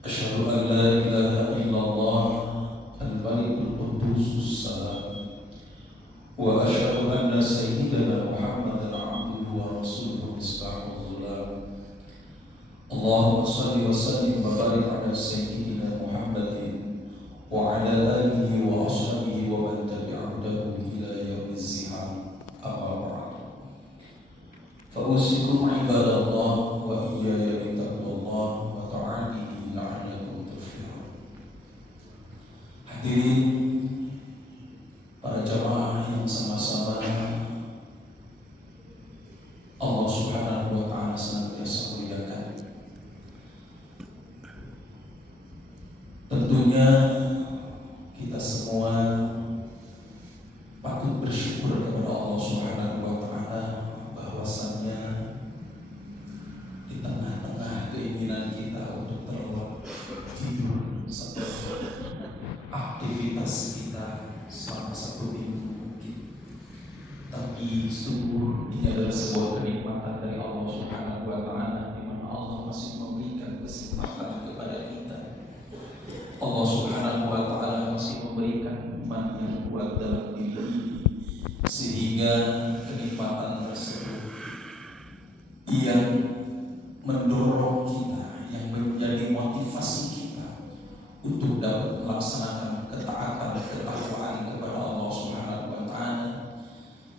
أشهد أن لا إله إلا الله الملك القدوس السلام وأشهد أن سيدنا محمدا عبده ورسوله مصباح الظلام اللهم صل وسلم وبارك على سيدنا محمد وعلى آله وأصحابه ومن تبع هداه إلى يوم الزحام أما بعد فأوصيكم عباد الله وإياي بتقوى الله وطاعته لعلكم تفلحون. Hadirin para jamaah yang sama-sama Allah Subhanahu wa taala senantiasa muliakan. Tentunya kita semua patut bersyukur kepada Allah Subhanahu wa taala bahwasannya di tengah-tengah keinginan kita untuk terlelap tidur aktivitas kita selama 1 minggu mungkin, tapi sungguh ini adalah sebuah kenikmatan dari Allah Subhanahu wa taala di mana Allah masih memberikan kesempatan kepada kita. Allah Subhanahu wa taala masih memberikan iman yang kuat dalam diri ini sehingga kenikmatan tersebut yang mendorong kita, yang menjadi motivasi kita untuk dapat melaksanakan ketakwaan kepada Allah Subhanahu wa taala.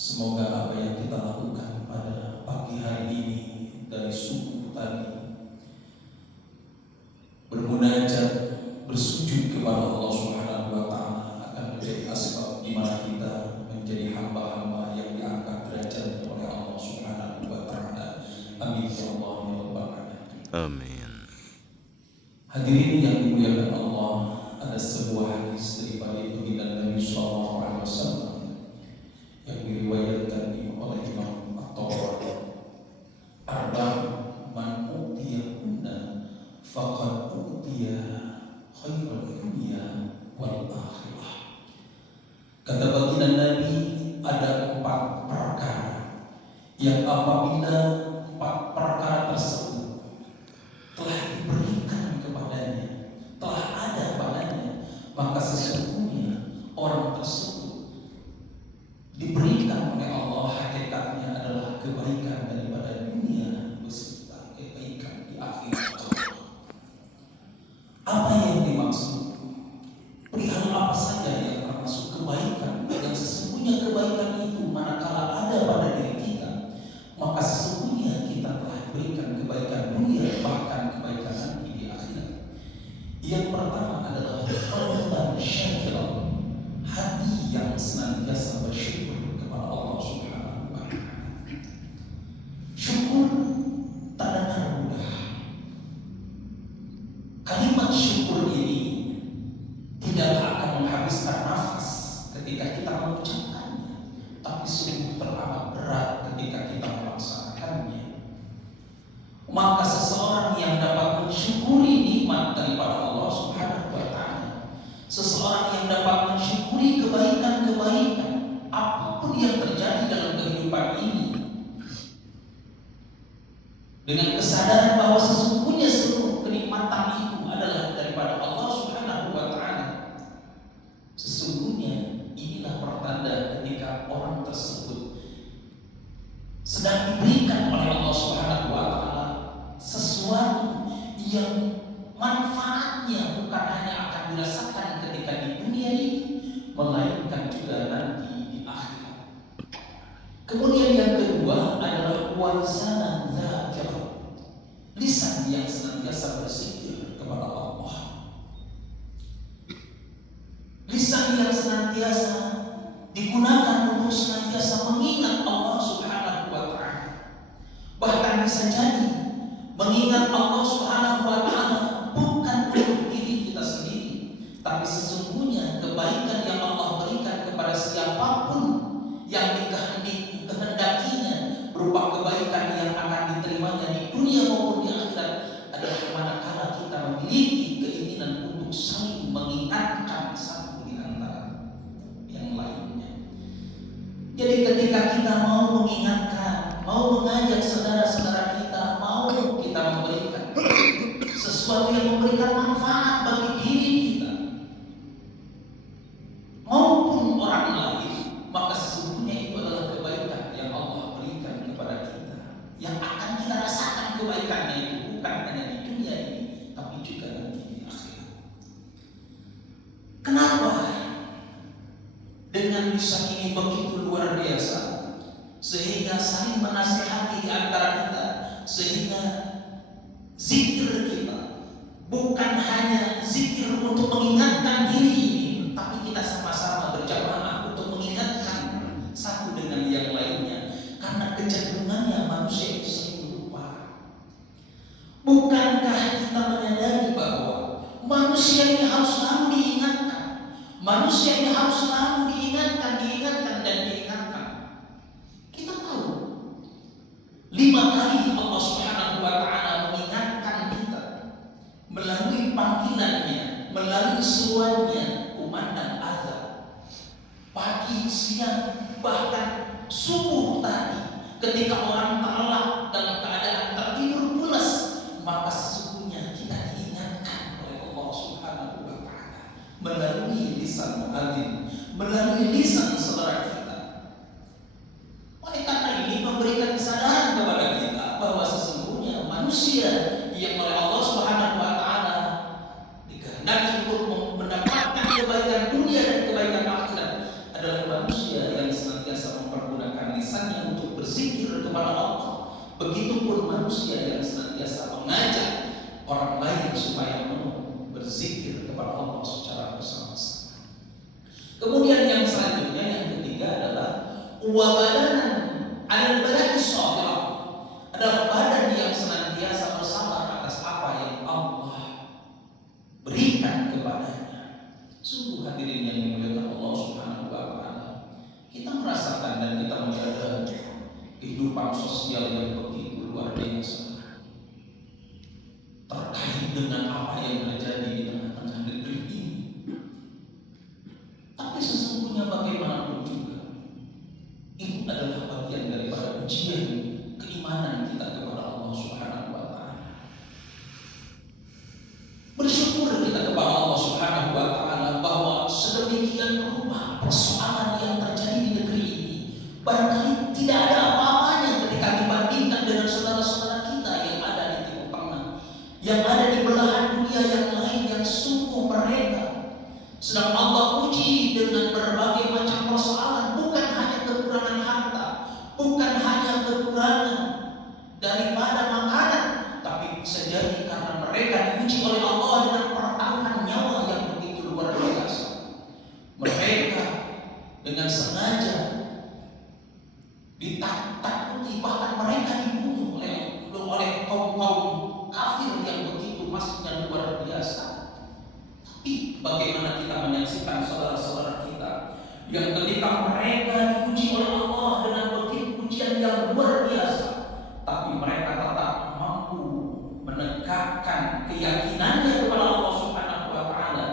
Semoga apa yang kita lakukan pada pagi hari ini dari subuh tadi, bermunajat, bersujud kepada Allah Subhanahu wa taala, akan menjadi asbab di mana kita menjadi hamba-hamba yang diangkat derajatnya oleh Allah Subhanahu wa taala. Amin ya Allah ya rabbal alamin. Amin. Hadirin yang dimuliakan Allah, ada sebuah hadis daripada baginda Nabi sallallahu alaihi wasallam yang diriwayatkan oleh Imam At-Tabrani. Arba'un man utiyahunna faqad utiya khairul dunya wal akhirah. Kata baginda Nabi, ada 4 perkara yang apabila 4 perkara tersebut telah diberikan kepadanya, telah ada padanya, maka sesungguhnya orang tersebut diberikan oleh Allah hakikatnya adalah kebaikan daripada dunia beserta kebaikan di akhirat. Apa yang dimaksud? Perihal apa saja yang termasuk kebaikan, yang sesungguhnya kebaikan itu manakala ada pada diri kita, maka sesungguhnya kita telah diberikan kebaikan dunia, bahkan kebaikan nanti di akhirat. Yang pertama adalah qalban syakiran, hati yang senantiasa bersyukur kepada Allah Subhanahu wa taala. Syukur tak dengar mudah. Kalimat syukur ini tidaklah akan menghabiskan nafas ketika kita mengucapkannya, tapi sungguh teramat berat ketika kita melaksanakannya. Maka seseorang yang dapat mensyukuri nikmat daripada Allah Subhanahu wa taala, seseorang yang dapat mensyukuri kebaikan-kebaikan apapun yang terjadi dalam kehidupan ini, dengan kesadaran bahwa sesungguhnya seluruh kenikmatan itu adalah daripada Allah Subhanahu wa taala, sesungguhnya inilah pertanda ketika orang tersebut sedang diberikan oleh Allah Subhanahu wa taala sesuatu yang manfaatnya bukan hanya akan dirasakan ketika di dunia ini, melainkan juga nanti di akhirat. Kemudian yang kedua adalah walisanan dzakir, lisan yang senantiasa berzikir kepada Allah, lisan yang senantiasa digunakan untuk senantiasa mengingat Allah Subhanahu wa taala. Bahkan bisa jadi mengingat Allah Subhanahu wa taala bukan untuk diri kita sendiri, tapi sesungguhnya kebaikan yang Allah berikan kepada siapapun yang dikehendakinya berupa kebaikan yang akan diterimanya di dunia maupun di akhirat, adalah manakala kita memiliki keinginan untuk saling mengingatkan satu di antara yang lainnya. Jadi ketika kita mau mengingatkan, mau mengajak saudara-saudara kita, mau kita memberikan sesuatu sesuatu yang memberikan manfaat bagi diri kita maupun orang lain, maka sesungguhnya itu adalah kebaikan yang Allah berikan kepada kita, yang akan kita rasakan kebaikannya itu bukan hanya di dunia ini, tapi juga nanti di akhirat. Kenapa? Dengan lisan ini begitu luar biasa, sehingga saling menasihati di antara kita, sehingga zikir kita bukan hanya zikir untuk mengingatkan diri ini, tapi kita sama-sama berjamaah untuk mengingatkan satu dengan yang lainnya, karena kecenderungannya manusia itu sering lupa. Bukankah kita menyadari bahwa manusia ini harus selalu diingatkan, manusia ini harus selalu diingatkan dan diingatkan. Kita tahu 5 kali Allah Subhanahu wa Ta'ala mengingatkan kita melalui panggilannya, melalui seruannya, kumandang azan pagi, siang, bahkan subuh tadi, ketika orang terlelap dalam keadaan tertidur pulas, maka sesungguhnya kita diingatkan oleh Allah Subhanahu wa Ta'ala melalui lisan muadzin, melalui lisan saudara kita. Oleh karena ini memberikan kesadaran kepada kita bahwa sesungguhnya manusia yang oleh Allah Subhanahu wa Ta'ala dikehendaki untuk mendapatkan kebaikan dunia dan kebaikan akhirat adalah manusia yang senantiasa mempergunakan lisannya untuk berzikir kepada Allah. Begitupun manusia yang senantiasa mengajak orang lain supaya mau berzikir kepada Allah secara bersama-sama. Kemudian yang selanjutnya, yang ketiga adalah wabadanan al-baladi sabirah, adalah badan yang senantiasa bersabar atas apa yang Allah berikan kepadanya. Sungguh hadirin yang dimuliakan Allah Subhanahu wa Ta'ala, kita merasakan dan kita menjaga kehidupan sosial yang begitu luar biasa terkait dengan apa yang terjadi di tengah-tengah negeri ini. Tapi sesungguhnya bagaimanapun juga, itu adalah bagian daripada ujian keimanan kita kepada Allah Subhanahu wa Ta'ala. Bersyukur kita kepada Allah Subhanahu wa Ta'ala bahwa sedemikian rupa persoalan yang terjadi di negeri ini barangkali tidak ada apa-apanya ketika dibandingkan dengan saudara-saudara kita yang ada di Timur Tengah, yang ada di belahan dunia yang lain, yang sungguh mereka sedang Allah uji dengan berbagai macam persoalan, bukan hanya kekurangan harta, bukan hanya kekurangan daripada makanan, tapi bisa jadi karena mereka diuji oleh Allah dengan pertaruhan nyawa yang begitu luar biasa. Mereka dengan sengaja ditakuti, bahkan mereka dibunuh oleh kaum-kaum kafir yang begitu masuknya luar biasa. Tapi bagaimana kita menyaksikan saudara-saudara kita yang ketika mereka diuji oleh Allah dengan begitu ujian yang luar biasa, tapi mereka tetap mampu menegakkan keyakinannya kepada Allah Subhanahu wa Ta'ala.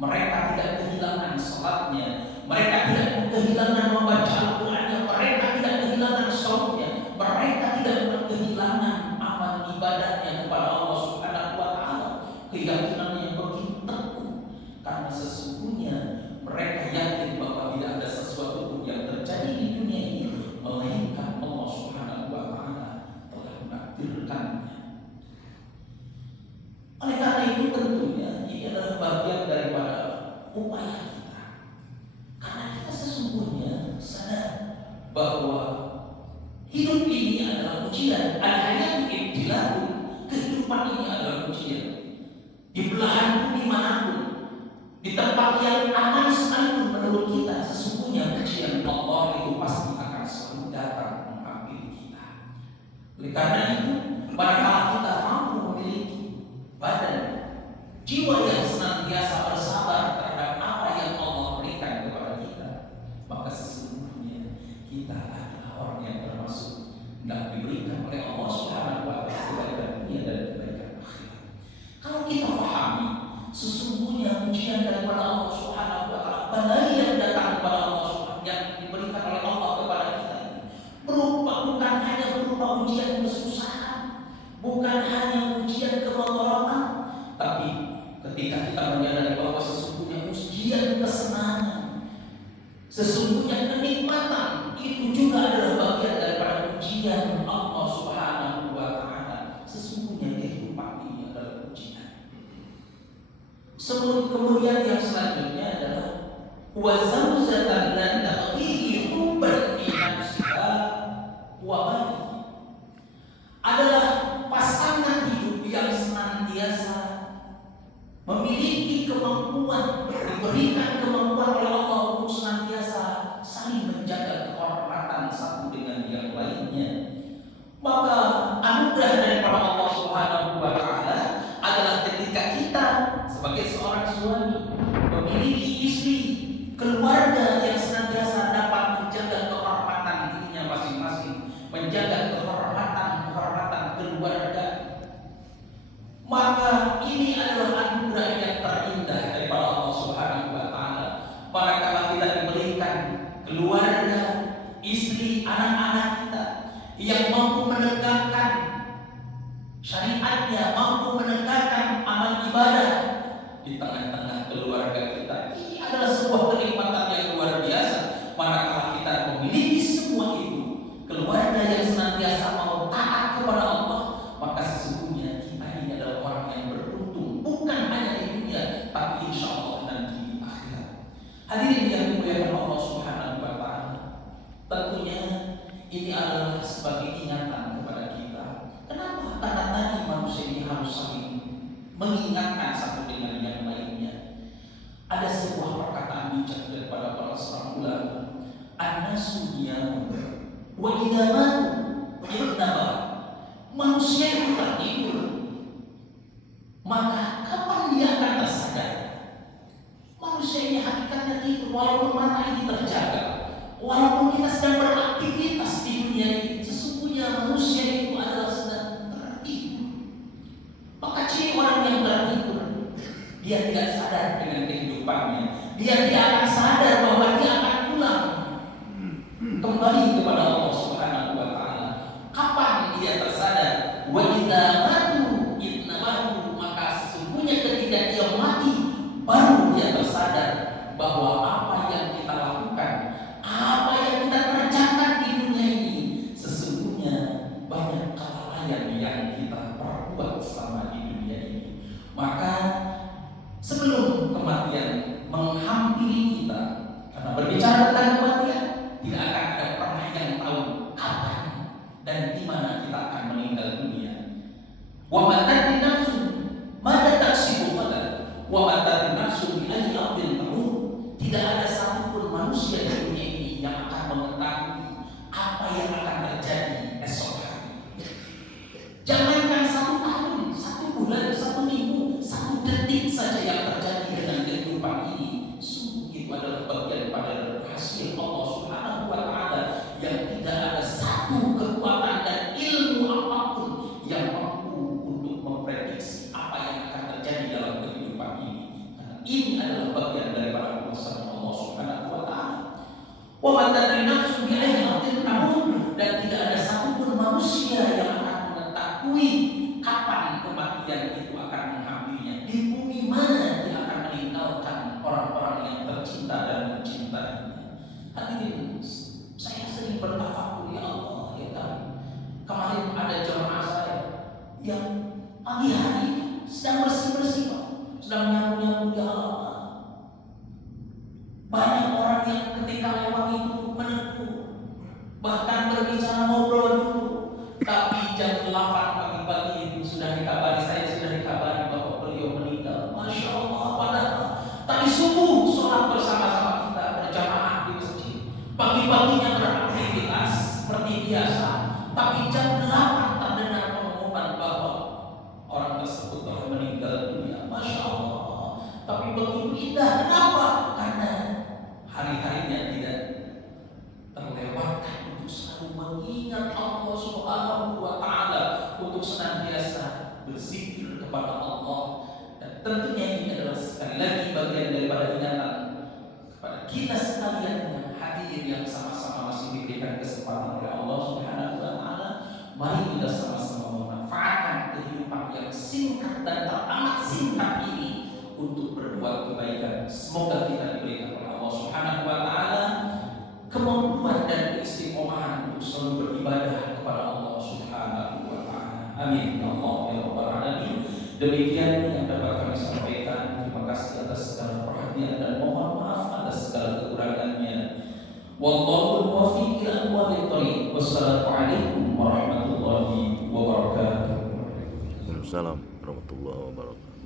Mereka tidak kehilangan salatnya, mereka tidak kehilangan membaca Al-Qur'annya, mereka tidak kehilangan shalatnya, mereka tidak kehilangan amal ibadahnya kepada Allah Subhanahu wa Ta'ala. Keyakinannya yang begitu teguh, karena sesungguhnya mereka yakin bahwa tidak ada sesuatu pun yang terjadi di dunia ini melainkan Allah Subhanahu wa Ta'ala telah menakdirkannya. Oleh karena itu tentunya ini adalah bagian daripada upaya kita, karena kita sesungguhnya sadar bahwa hidup ini adalah ujian. Al-hayatu ibtila'un, kehidupan ini adalah ujian. Di belahan bumi manapun, di tempat yang aman sekalipun, menurut kita sesungguhnya ujian Allah itu pasti akan selalu datang menghampiri kita. Oleh karena itu, manakala kita mampu memiliki badan, jiwa yang senantiasa bersabar terhadap apa yang Allah berikan kepada kita, maka sesungguhnya kita adalah orang yang termasuk hendak diberikan oleh Allah Subhanahu wa Ta'ala kebaikan dunia dan kebaikan akhirat. Kalau kita pahami sesungguhnya ujian daripada Allah Subhanahu wa Ta'ala, balai yang datang kepada Allah Subhanahu yang diberikan oleh Allah kepada kita ini bukan hanya berupa ujian kesusahan, bukan hanya ujian kemelaratan, Sesungguhnya kenikmatan itu juga adalah bagian daripada ujian Allah Subhanahu wa Ta'ala. Sesungguhnya kehidupan ini adalah ujian. Kemudian yang selanjutnya adalah wa zawjatan lan taghihi hubban fi nafsiha wa malihi, adalah pasangan hidup yang senantiasa memiliki kemampuan, diberikan kemampuan oleh Allah untuk senantiasa saling menjaga kehormatan satu dengan yang lainnya. Maka anugerah daripada Allah Subhanahu wa Ta'ala adalah ketika kita sebagai seorang suami memiliki istri, keluarga yang senantiasa dapat menjaga kehormatan dirinya masing-masing, menjaga kehormatan keluarga. Maka ini adalah anugerah yang terindah daripada Allah Subhanahu wa Ta'ala. Manakala kita diberikan keluarga, istri, anak-anak kita yang mampu menegakkan syariatnya, mampu menegakkan amal ibadah di tengah-tengah keluarga kita, ini adalah sebuah kenikmatan yang luar biasa. Manakala kita memiliki semua itu, keluarga yang senantiasa mau taat kepada Allah, maka sesungguhnya kita ini adalah orang yang beruntung, bukan hanya di dunia, tapi insya Allah nanti di akhirat. Hadirin yang dimuliakan Allah Subhanahu wa Ta'ala, tentunya ini adalah sebagai ingatan kepada kita. Kenapa? Karena tadi manusia ini harus saling mengingatkan satu dengan yang lainnya. Ada sebuah perkataan bijak daripada para seorang ulama, an-nasu niyamun wa idza matu irtaba. Manusia itu tertidur, maka kapan dia akan tersadar? Manusia ini hakikatnya tidur, walaupun mata ini terjaga, walaupun kita sedang beraktivitas di dunia ini, sesungguhnya manusia itu adalah sedang tertidur. Maka ciri orang yang tertidur, dia tidak sadar dengan kehidupannya, dia tidak akan sadar bahwa dia akan pulang kembali kepada Allah Subhanahu wa Ta'ala. Kapan dia tersadar? Wa idza matu idnabahu, maka sesungguhnya ketika dia mati baru dia tersadar bahwa apa yang kita lakukan, apa yang kita kerjakan di dunia ini, sesungguhnya banyak kelalaian yang kita perbuat selama di dunia ini. Maka sebelum kematian menghampiri kita, karena berbicara tentang kematian, tidak akan ada pernah yang tahu kapan dan di mana kita akan meninggal dunia. Wa ma tadri nafsun madza taksibu ghadan wa ma tadri nafsun bi ayyi ardin tamut. Tidak ada satupun manusia di dunia ini yang akan mengetahui apa yang akan terjadi esok hari. Jangankan 1 tahun, 1 bulan, 1 minggu, 1 detik saja yang terjadi dengan kehidupan ini, sungguh itu adalah bagian pada hasil Allah Subhanahu wa Ta'ala yang tidak ada satu kekuatan dan ilmu apapun yang mampu untuk memprediksi apa yang akan terjadi dalam kehidupan ini. Karena ini adalah bagian daripada kuasa Allah Subhanahu wa Ta'ala. Wa ma tadri nafsun bi ayyi ardin tamut, dan tidak ada satupun manusia yang akan mengetahui kapan kematian itu akan menghampirinya, di bumi mana dia akan meninggalkan orang-orang yang tercinta dan mencintainya. Hadirin, saya sering bertafakur, ya Allah, ya kan. Kemarin ada jemaah saya yang pagi hari sedang bersih-bersih, Pak, sedang nyapu-nyapu di halaman. Banyak orang yang ketika lewat itu menegur, bahkan berbicara ngobrol dulu. Tapi jam 8 pagi-pagi itu sudah dikabari, saya sudah dikabari bahwa beliau meninggal. Masya Allah, padahal tadi subuh sholat bersama-sama kita berjamaah di masjid. Pagi-paginya beraktivitas seperti biasa, tapi jam 8 terdengar pengumuman bahwa orang tersebut telah meninggal dunia. Masya Allah. Tapi begitu indah. Kenapa? Karena hari-harinya tidak terlewatkan untuk selalu mengingat Allah Subhanahu wa Ta'ala, untuk senantiasa berzikir kepada Allah. Dan tentunya ini adalah sekali lagi bagian daripada ingatan kepada kita sekalian yang hadir, yang sama-sama masih diberikan kesempatan oleh Allah Subhanahu wa Ta'ala. Mari kita sama-sama memanfaatkan kehidupan yang singkat dan teramat singkat ini untuk berbuat kebaikan. Semoga kita diberikan oleh Allah Subhanahu wa Ta'ala kekuduan dan keistiqomahan untuk selalu beribadah kepada Allah Subhanahu wa taala. Amin ya Allah ya rabbal alamin. Demikian yang dapat kami sampaikan. Terima kasih atas segala perhatian dan mohon maaf atas segala kekurangannya. Wallahu muwaffiq ila aqwamit thoriq. Wassalamualaikum warahmatullahi wabarakatuh. Waalaikumsalam warahmatullahi wabarakatuh.